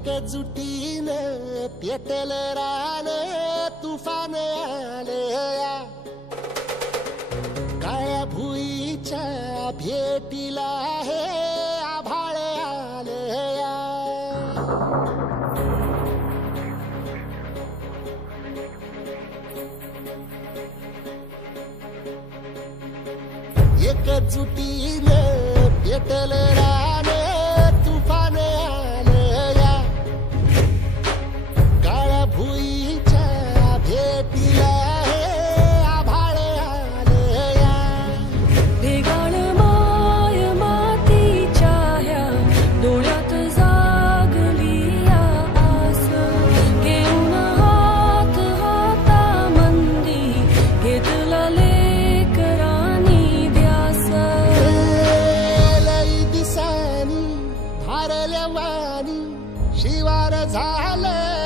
एकजुटीने पेटल रान तुफान आलया काळ्या भुईच्या भेटीला हे आभाळ आलया एकजुटीने पेटल रान तुफान आलया काळ्या भुईच्या भेटीला हे आभाळ आलया ढेगाळ माय मातीच्या ह्या डोळ्यात जागली या आस घेऊन हात हातामंदी घेतला लेकरांनी ध्यास लई दिसानी भारल्या वाणी शिवार झालं